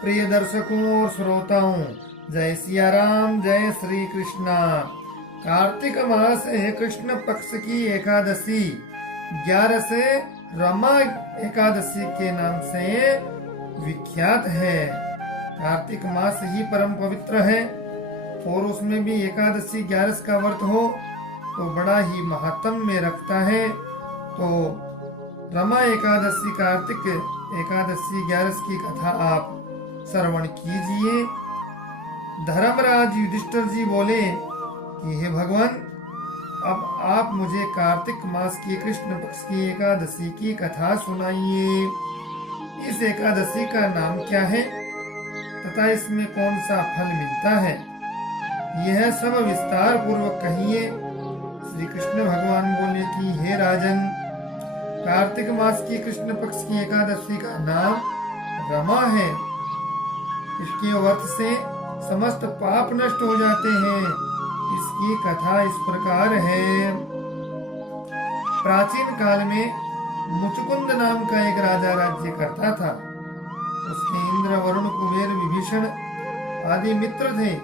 प्रिय दर्शकों और श्रोताओं, जय सिया राम, जय श्री कृष्णा। कार्तिक मास है कृष्ण पक्ष की एकादशी 11 से रमा एकादशी के नाम से विख्यात है। कार्तिक मास ही परम पवित्र है और उसमें भी एकादशी 11 का व्रत हो तो बड़ा ही महात्म में रखता है। तो रमा एकादशी कार्तिक एकादशी 11 की कथा आप श्रवण कीजिए। धर्मराज युधिष्ठिर जी बोले कि हे भगवान, अब आप मुझे कार्तिक मास की कृष्ण पक्ष की एकादशी की कथा सुनाइए। इस एकादशी का नाम क्या है तथा इसमें कौन सा फल मिलता है, यह सब विस्तार पूर्वक कहिए। श्री कृष्ण भगवान बोले कि हे राजन, कार्तिक मास की कृष्ण पक्ष की एकादशी का नाम रमा है। इसके व्रत से समस्त पाप नष्ट हो जाते हैं। इसकी कथा इस प्रकार है। प्राचीन काल में मुचुकुंद नाम का एक राजा राज्य करता था। उसके इंद्र, वरुण, कुबेर, विभीषण आदि मित्र थे।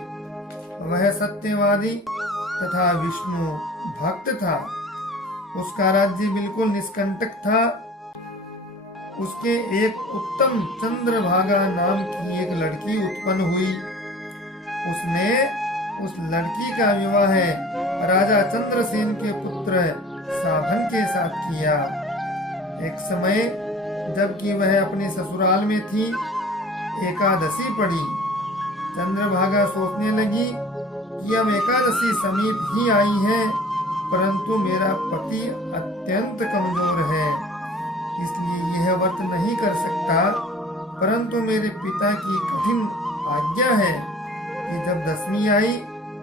वह सत्यवादी तथा विष्णु भक्त था। उसका राज्य बिल्कुल निष्कंटक था। उसके एक उत्तम चंद्रभागा नाम की एक लड़की उत्पन्न हुई। उसने उस लड़की का विवाह राजा चंद्रसेन के पुत्र साधन के साथ किया। एक समय जबकि वह अपने ससुराल में थी, एकादशी पड़ी। चंद्रभागा सोचने लगी कि अब एकादशी समीप ही आई है, परंतु मेरा पति अत्यंत कमजोर है, इसलिए यह व्रत नहीं कर सकता। परंतु मेरे पिता की कठिन आज्ञा है कि जब दशमी आई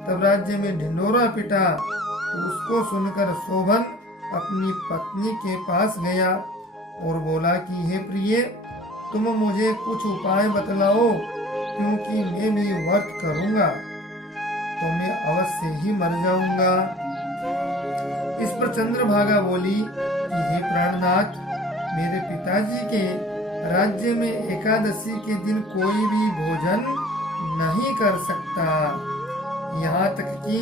तब राज्य में ढिंढोरा पिटा। तो उसको सुनकर शोभन अपनी पत्नी के पास गया और बोला कि हे प्रिय, तुम मुझे कुछ उपाय बतलाओ, क्योंकि मैं भी व्रत करूंगा तो मैं अवश्य ही मर जाऊंगा। इस पर चंद्रभागा बोली कि हे प्राणनाथ, मेरे पिताजी के राज्य में एकादशी के दिन कोई भी भोजन नहीं कर सकता। यहाँ तक कि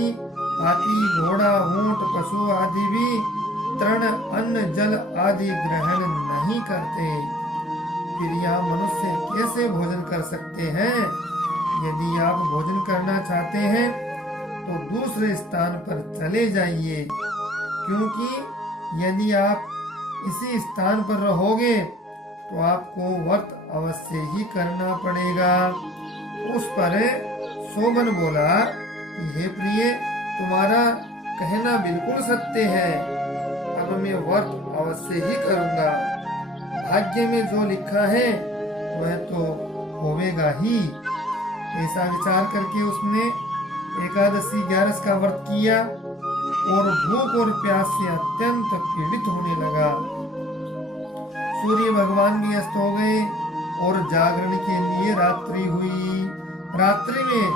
हाथी, घोड़ा, ऊंट, पशु आदि भी तृण, अन्न, जल आदि ग्रहण नहीं करते। फिर यहाँ मनुष्य कैसे भोजन कर सकते हैं? यदि आप भोजन करना चाहते हैं तो दूसरे स्थान पर चले जाइए, क्योंकि यदि आप इसी स्थान पर रहोगे तो आपको व्रत अवश्य ही करना पड़ेगा। उस पर शोभन बोला कि हे प्रिय, तुम्हारा कहना बिल्कुल सत्य है, अब मैं व्रत अवश्य ही करूंगा। भाग्य में जो लिखा है वह तो होवेगा ही। ऐसा विचार करके उसने एकादशी 11 का व्रत किया और भूख और प्यास से अत्यंत पीड़ित होने लगा। सूर्य भगवान भी अस्त हो गए और जागरण के लिए रात्रि हुई। रात्रि में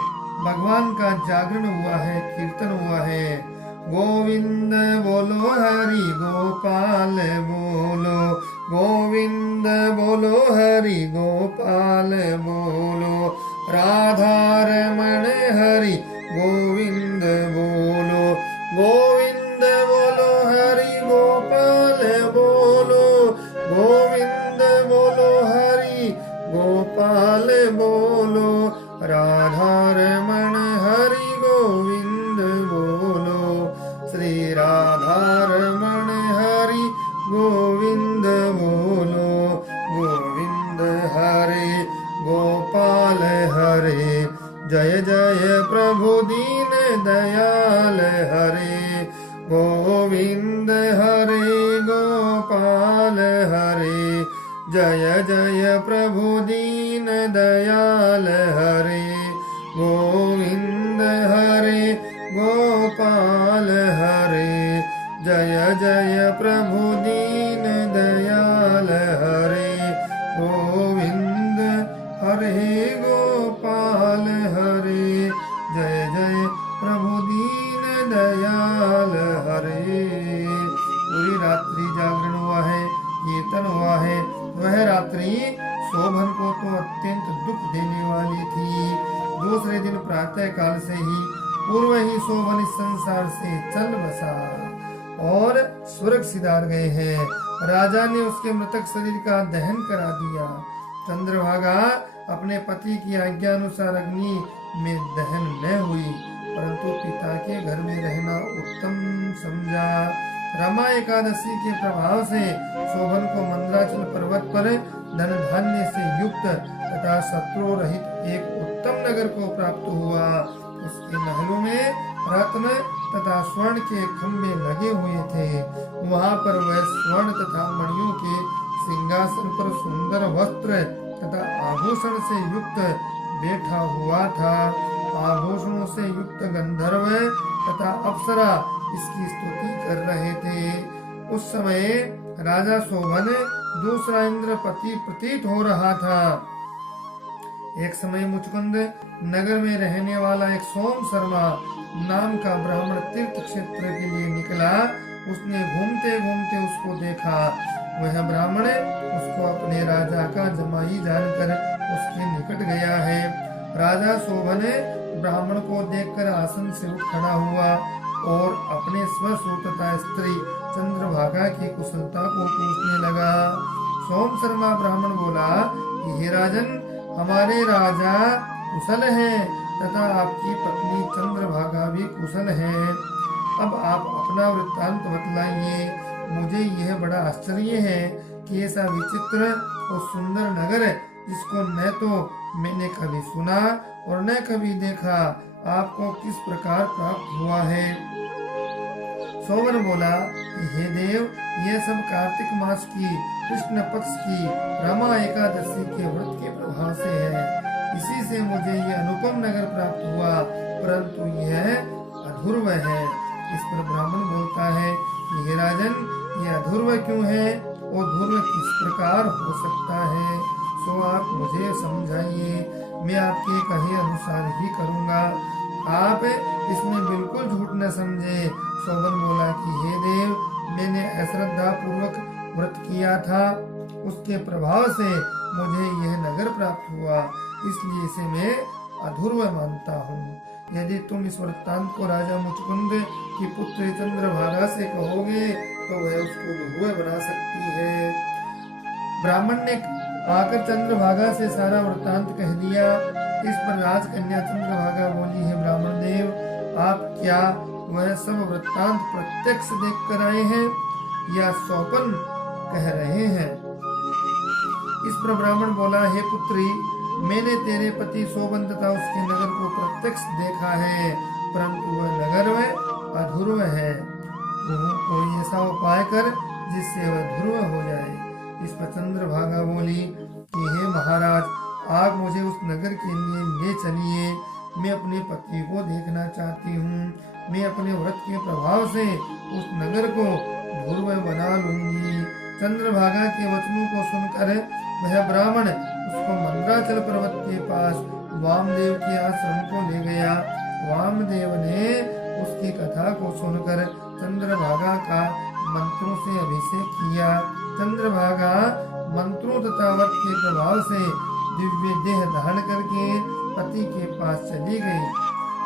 भगवान का जागरण हुआ है, कीर्तन हुआ है। गोविंद बोलो, हरि गोपाल बोलो, गोविंद बोलो, हरि गोपाल बोलो, राधा रमण हरि गोविंद बोलो, गोविंद बोलो, हरि गोपाल बोलो, गोविंद बोलो, हरि गोपाल बोलो, राधा रमण हरि गोविंद बोलो, श्री राधा रमण हरि गोविंद बोलो, गोविंद हरे गोपाल हरे, जय जय प्रभु दीन दयाल हरे, गोविंद हरे गोपाल हरे, जय जय प्रभु दीन दयाल हरे, गोविंद हरे गोपाल हरे, जय जय प्रभु दीन दयाल हरे, गोविंद हरे गोपाल हरे, जय जय प्रभु दीन दयाल हरे। पूरी रात्रि जागरण हुआ है, कीर्तन हुआ है। वह रात्रि को अत्यंत दुख देने वाली थी। दूसरे दिन प्रातः काल से ही पूर्व ही शोभन इस संसार से चल बसा और स्वर्ग सिधार गए हैं। राजा ने उसके मृतक शरीर का दहन करा दिया। चंद्रभागा अपने पति की आज्ञा अनुसार अग्नि में दहन न हुई, परंतु पिता के घर में रहना उत्तम समझा। रमा एकादशी के प्रभाव से शोभन को मंदराचल पर्वत पर धन धान्य से युक्त तथा शत्रु रहित एक उत्तम नगर को प्राप्त हुआ। उसके महलों में रत्न तथा स्वर्ण के खंभे लगे हुए थे। वहां पर वह स्वर्ण तथा मणियों के सिंहासन पर सुंदर वस्त्र तथा आभूषण से युक्त बैठा हुआ था। आभूषणों से युक्त गंधर्व तथा अप्सरा इसकी स्तुति कर रहे थे। उस समय राजा शोभन दूसरा इंद्रपति प्रतीत हो रहा था। एक समय मुचकुंद नगर में रहने वाला एक सोम शर्मा नाम का ब्राह्मण तीर्थ क्षेत्र के लिए निकला। उसने घूमते घूमते उसको देखा। वह ब्राह्मण उसको अपने राजा का जमाई जानकर उसके निकट गया है। राजा शोभन ब्राह्मण को देखकर आसन से उठ खड़ा हुआ और अपने स्वसूतता स्त्री चंद्रभागा की कुशलता को पूछने लगा। सोम शर्मा ब्राह्मण बोला, हे राजन, हमारे राजा कुशल हैं तथा आपकी पत्नी चंद्रभागा भी कुशल है। अब आप अपना वृत्तांत बतलाइए। मुझे यह बड़ा आश्चर्य है कि ऐसा विचित्र और सुंदर नगर जिसको न तो मैंने कभी सुना और न कभी देखा, आपको किस प्रकार प्राप्त हुआ है। शोभन बोला, हे देव, यह सब कार्तिक मास की कृष्ण पक्ष की रमा एकादशी के व्रत के प्रभाव से है। इसी से मुझे यह अनुपम नगर प्राप्त हुआ, परंतु यह अधूर्व है। इस पर ब्राह्मण बोलता है, हे राजन, यह अधूर्व क्यों है और ध्रुव किस प्रकार हो सकता है, सो आप मुझे समझाइए। मैं आपके कहे अनुसार ही करूँगा, आप इसमें बिल्कुल झूठ न समझे। शोभन बोला कि हे देव, मैंने अश्रद्धा पूर्वक व्रत किया था, उसके प्रभाव से मुझे यह नगर प्राप्त हुआ, इसलिए इसे मैं अधूर्व मानता हूँ। यदि तुम इस वृत्तांत को राजा मुचकुंद की पुत्र चंद्रभागा से कहोगे तो वह उसको ध्रुव बना सकती है। ब्राह्मण ने आकर चंद्रभागा से सारा वृत्तांत कह दिया। इस पर राजकन्या चंद्रभागा बोली, है ब्राह्मण देव, आप क्या वह सब वृत्तांत प्रत्यक्ष देख कर आए हैं या स्वप्न कह रहे हैं। इस पर ब्राह्मण बोला, हे पुत्री, मैंने तेरे पति शोभन तथा उसके नगर को प्रत्यक्ष देखा है, परंतु वह नगर में अधूर्व है। कोई ऐसा उपाय कर जिससे वह ध्रुव हो जाए। इस पर चंद्रभागा बोली कि हे महाराज, आप मुझे उस नगर के लिए ले चलिए। मैं अपने पति को देखना चाहती हूँ। मैं अपने व्रत के प्रभाव से उस नगर को ध्रुव बना लूंगी। चंद्रभागा के वचनों को सुनकर वह ब्राह्मण उसको मंदराचल पर्वत के पास वामदेव के आश्रम को ले गया। वामदेव ने उसकी कथा को सुनकर चंद्रभागा का मंत्रों से अभिषेक किया। चंद्रभागा मंत्रों तथा व्रत के प्रभाव से दिव्य देह धारण करके पति के पास चली गई।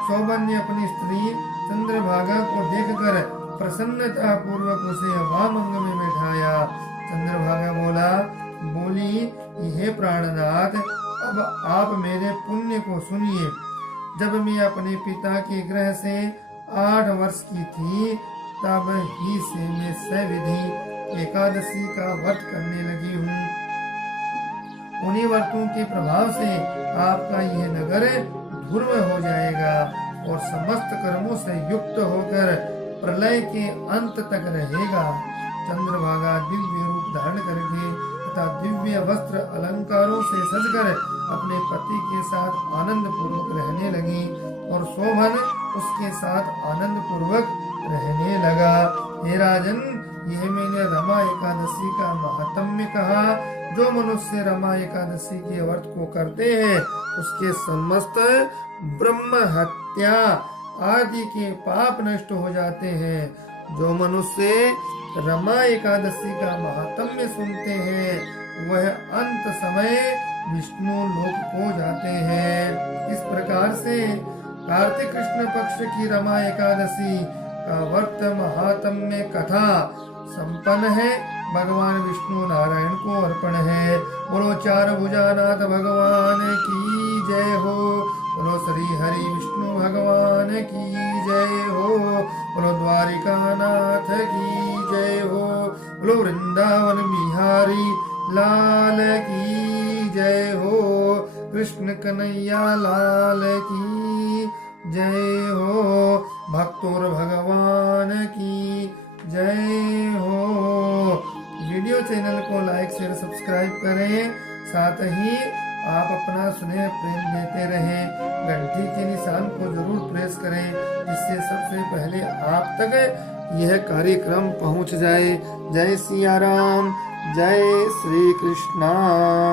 शोभन ने अपनी स्त्री चंद्रभागा को देखकर प्रसन्नता पूर्वक उसे वाम अंग में बैठाया। चंद्रभागा बोली, हे प्राणनाथ, अब आप मेरे पुण्य को सुनिए। जब मैं अपने पिता के गृह से 8 वर्ष की थी, तब ही से मैं सविधि एकादशी का व्रत करने लगी हूँ। उन्हीं व्रतों के प्रभाव से आपका यह नगर ध्रुव हो जाएगा और समस्त कर्मों से युक्त होकर प्रलय के अंत तक रहेगा। चंद्रभागा दिव्य रूप धारण करके तथा दिव्य वस्त्र अलंकारों से सजकर अपने पति के साथ आनंद पूर्वक रहने लगी और शोभन उसके साथ आनंद पूर्वक रहने लगा। हे राजन, यह मैंने रमा एकादशी का महात्म्य कहा। जो मनुष्य रमा एकादशी के व्रत को करते हैं, उसके समस्त ब्रह्म हत्या आदि के पाप नष्ट हो जाते हैं। जो मनुष्य रमा एकादशी का महात्म्य सुनते हैं, वह अंत समय विष्णु लोक को जाते हैं। इस प्रकार से कार्तिक कृष्ण पक्ष की रमा एकादशी का व्रत महात्म्य कथा संपन्न है। भगवान विष्णु नारायण को अर्पण है। बोलो चार भुजानाथ भगवान की जय हो। बोलो श्री हरि विष्णु भगवान की जय हो। बोलो द्वारिका नाथ की जय हो। बोलो वृंदावन बिहारी लाल की जय हो। कृष्ण कन्हैया लाल की जय हो। भक्तोर भगवान की जय हो। वीडियो चैनल को लाइक शेयर सब्सक्राइब करें। साथ ही आप अपना स्नेह प्रेम देते रहें। घंटी के निशान को जरूर प्रेस करें, जिससे सबसे पहले आप तक यह कार्यक्रम पहुंच जाए। जय सिया राम, जय श्री कृष्णा।